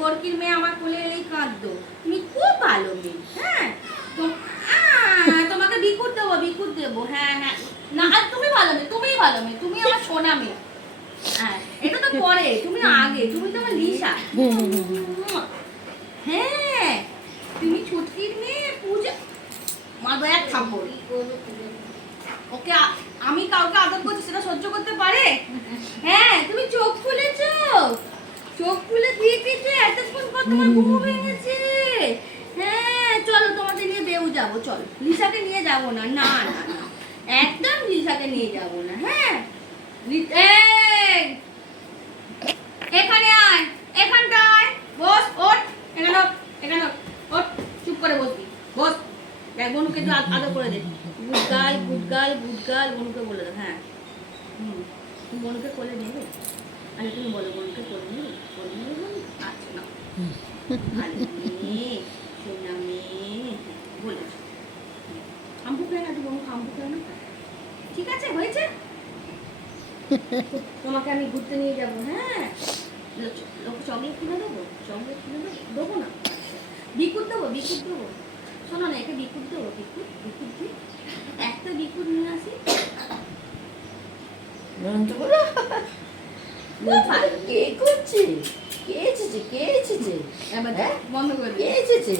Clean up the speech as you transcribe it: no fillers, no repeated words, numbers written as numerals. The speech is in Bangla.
ভর্কির মেয়ে আমার কোলে এলেই কাঁদতো। তুমি খুব ভালো মেয়ে। হ্যাঁ তোমাকে বিকুট দেবো। হ্যাঁ হ্যাঁ না, আর তুমি ভালো মেয়ে, তুমিই ভালো মেয়ে, তুমি আমার সোনা মেয়ে। হ্যাঁ এটা তো পরে, তুমি আগে, তুমি তো আমার লিসা। হ্যাঁ তুমি ছুটকির মেয়ে, পূজা মারবো এক থাপ্পড়। ওকে আমি কাউকে আদর করছি সেটা সহ্য করতে পারে? হ্যাঁ তুমি চোখ খুলেছো, চোখ খুলে দিয়েছো এতক্ষণ পর তোমার ঘুম ভেঙেছে। হ্যাঁ চলো তোমাকে নিয়ে বেউ যাবো, চলো। লিসাকে নিয়ে যাবো না, না না না, একদম লিসাকে নিয়ে যাবো না। হ্যাঁ এখানে আয়, এখানটায় বস, ওঠ এখানে, এখানে ওঠ, চুপ করে বসবি, বস। দেখ বনুকে একটু আদর করে দে। Good girl good girl good girl, বনুকে বলে দাও। হ্যাঁ তুমি বনুকে কোলে নেবে? আরে তুমি বলো বনুকে কোলে নেবে? কোলে নেবে বলুন? আচ্ছা না, ভালো মেয়ে, সোনা মেয়ে বলে খাম্পু খেয়ে না, বনু খাম্পু খেয়ে না, ঠিক আছে হয়েছে। তোমাকে আমি ঘুরতে নিয়ে যাবো। হ্যাঁ চকলেট কিনে দেবো, চকলেট কিনে দেবো না, বিকুট দেবো, বিকুট দেবো। শোনো না, একে বিকুট দেবো, বিকুট বিকুট দিই, একটা বিকুট নিয়ে আসি। কে করছে? কে এসেছে? কে এসেছে? বন্ধ করে কে এসেছে?